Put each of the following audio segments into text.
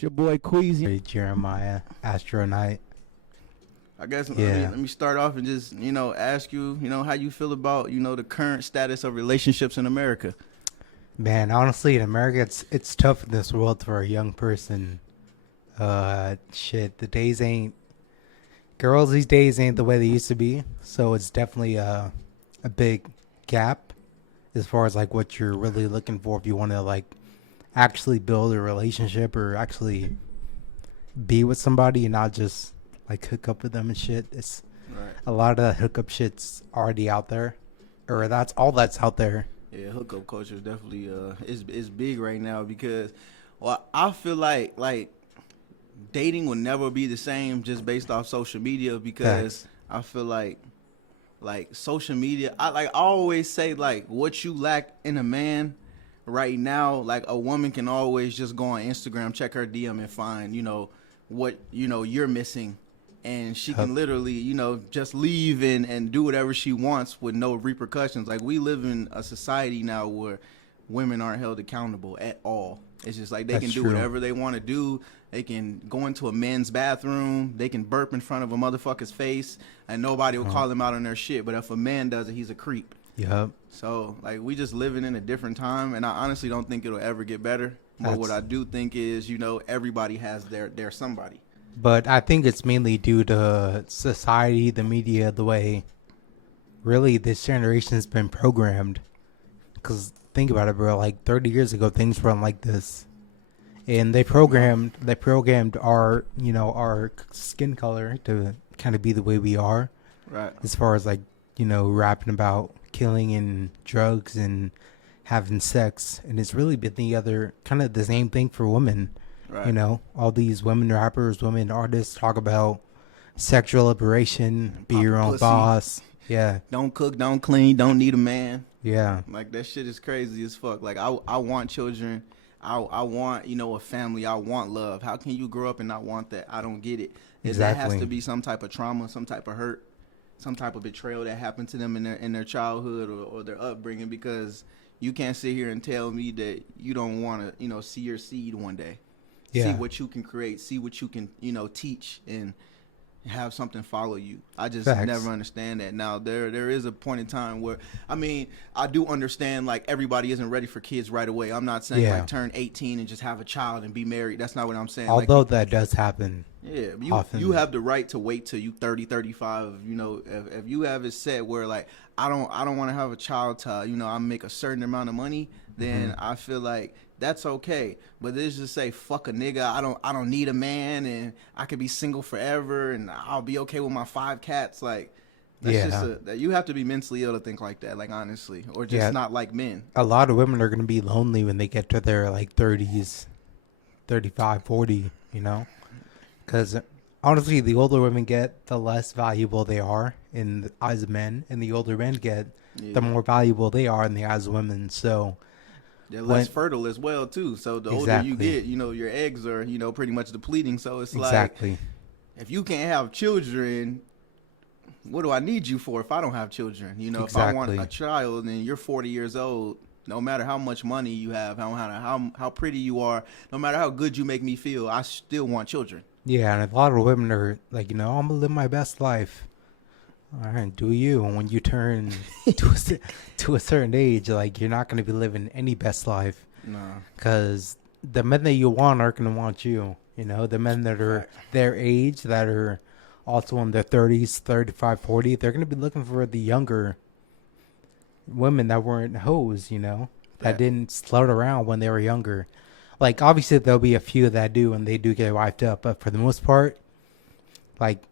It's your boy Queasy. Jeremiah, Astronaut. I guess Yeah. let me start off and just ask you how you feel about the current status of relationships in America. Man, honestly, in America, it's tough in this world for a young person. Shit, the days ain't girls these days ain't the way they used to be. So it's definitely a big gap as far as like what you're really looking for if you want to like actually build a relationship or actually be with somebody and not just like hook up with them and shit. It's Right. a lot of that hookup shit's already out there, or that's all that's out there. Yeah, hookup culture is definitely is big right now because I feel like dating will never be the same just based off social media because Facts. I feel like social media I always say like what you lack in a man right now, like a woman can always just go on Instagram, check her DM and find what you're missing, and she Yup. can literally just leave and do whatever she wants with no repercussions. Like we live in a society now where women aren't held accountable at all. It's just like they That's can do true. whatever they want to do. They can go into a men's bathroom. They can burp in front of a motherfucker's face, and nobody will call them out on their shit. But if a man does it, he's a creep. Yup. So like we just living in a different time, and I honestly don't think it'll ever get better. But what I do think is, everybody has their somebody. But I think it's mainly due to society, the media, the way really this generation has been programmed. Because think about it, bro. Like 30 years ago, things weren't like this, and they programmed our our skin color to kind of be the way we are, Right. as far as like rapping about killing and drugs and having sex, and it's really been the other kind of the same thing for women. Right. All these women rappers, women artists talk about sexual liberation, be Pop your a own pussy. boss. Yeah, Don't cook, don't clean, don't need a man. yeah, Like that shit is crazy as fuck. Like I want children. I want a family. I want love. How can you grow up and not want that? I don't get it. That has Exactly. to be some type of trauma, some type of hurt, some type of betrayal that happened to them in their childhood or their upbringing. Because you can't sit here and tell me that you don't want to see your seed one day, see yeah. what you can create, see what you can teach and have something follow you. I just Facts. never understand that. Now there is a point in time where I do understand like everybody isn't ready for kids right away. I'm not saying Yeah. like turn 18 and just have a child and be married. That's not what I'm saying. Although that does happen. Yeah, often. you have the right to wait till you 30, 35. If you have it set where like I don't want to have a child till I make a certain amount of money, then I feel like that's okay. But this just say fuck a nigga. I don't need a man and I could be single forever and I'll be okay with my 5 cats. Like that's Yeah. just that you have to be mentally ill to think like that. Like honestly, or just Yeah. not like men. A lot of women are going to be lonely when they get to their like 30s, 35, 40, Because honestly, the older women get, the less valuable they are in the eyes of men. And the older men get, Yeah. the more valuable they are in the eyes of women. So, They're less when- fertile as well too. So the older Exactly. you get, your eggs are pretty much depleting. So it's like exactly. if you can't have children, what do I need you for if I don't have children? If I want Exactly. a child and you're 40 years old, no matter how much money you have, how pretty you are, no matter how good you make me feel, I still want children. Yeah, and a lot of women are like, I'm going to live my best life. All right, do you? And when you turn to a certain age, like, you're not going to be living any best life. Nah. Because the men that you want aren't going to want you. The men that are their age, that are also in their 30s, 35, 40, they're going to be looking for the younger women that weren't hoes, that Right. didn't slut around when they were younger. Like, obviously, there'll be a few that do, and they do get wiped up. But for the most part, like,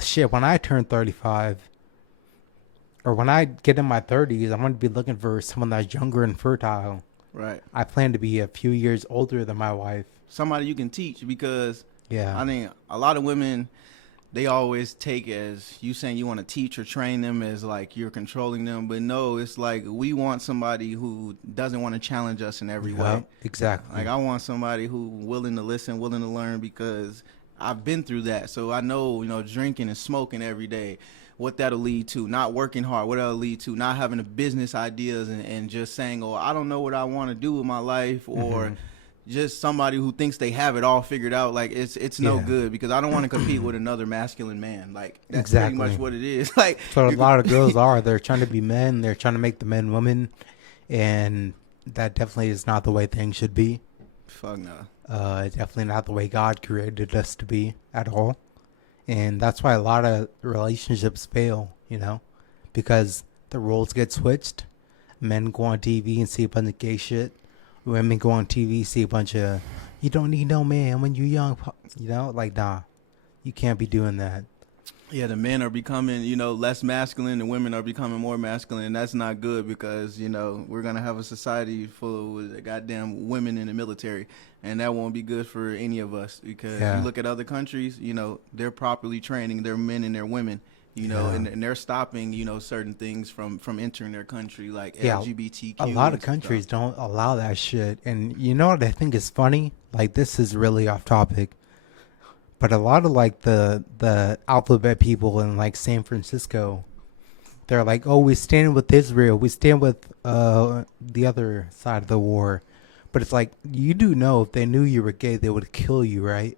shit, when I turn 35, or when I get in my 30s, I'm going to be looking for someone that's younger and fertile. Right. I plan to be a few years older than my wife. Somebody you can teach because Yeah. I mean a lot of women, they always take as you saying you want to teach or train them as like you're controlling them, but no, it's like we want somebody who doesn't want to challenge us in every way. Yep, exactly. Like I want somebody who willing to listen, willing to learn, because I've been through that. So I know, drinking and smoking every day, what that'll lead to, not working hard, what that'll lead to, not having the business ideas and just saying, oh, I don't know what I want to do with my life, or just somebody who thinks they have it all figured out. Like it's no Yeah, good because I don't want to compete with another masculine man. Like that's pretty much exactly. what it is. Like So a you could, lot of girls are. They're trying to be men. They're trying to make the men women, and that definitely is not the way things should be. fuck no. Definitely not the way God created us to be at all. And that's why a lot of relationships fail, because the roles get switched. Men go on TV and see a bunch of gay shit. Women go on TV, see a bunch of, you don't need no man when you're young. Like, nah, you can't be doing that. Yeah, the men are becoming, less masculine, and women are becoming more masculine, and that's not good because, we're gonna have a society full of goddamn women in the military, and that won't be good for any of us because you Yeah. look at other countries, they're properly training their men and their women, Yeah. and they're stopping, certain things from entering their country like Yeah. A LGBTQ lot of and countries stuff. don't allow that shit. And you know what I think is funny? Like, this is really off topic. But a lot of like the alphabet people in like San Francisco, they're like, "Oh, we stand with Israel. We stand with the other side of the war." But it's like you do know if they knew you were gay, they would kill you, right?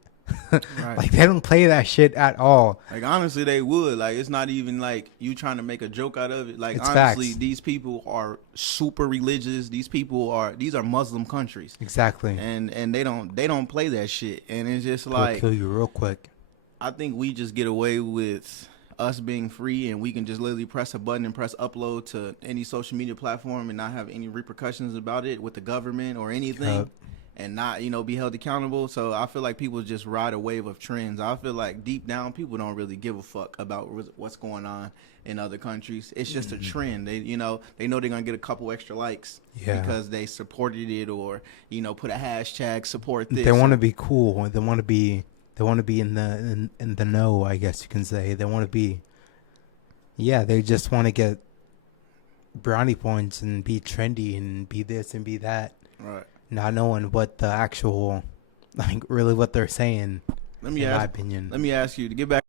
Right. Like they don't play that shit at all. Like honestly, they would. Like it's not even like you trying to make a joke out of it. Like It's honestly, facts. these people are super religious. These are Muslim countries, Exactly. and they don't play that shit. And it's just They'll like kill you real quick. I think we just get away with us being free, and we can just literally press a button and press upload to any social media platform and not have any repercussions about it with the government or anything, and not be held accountable. So I feel like people just ride a wave of trends. I feel like deep down people don't really give a fuck about what's going on in other countries. It's just a trend. They know they're gonna get a couple extra likes Yeah. because they supported it, or put a hashtag support They this. want to be cool. They want to be. They want to be in the know. I guess you can say they want to be. Yeah, they just want to get brownie points and be trendy and be this and be that, Right. not knowing what the actual, like, really what they're saying. Let me In my ask. opinion. Let me ask you to get back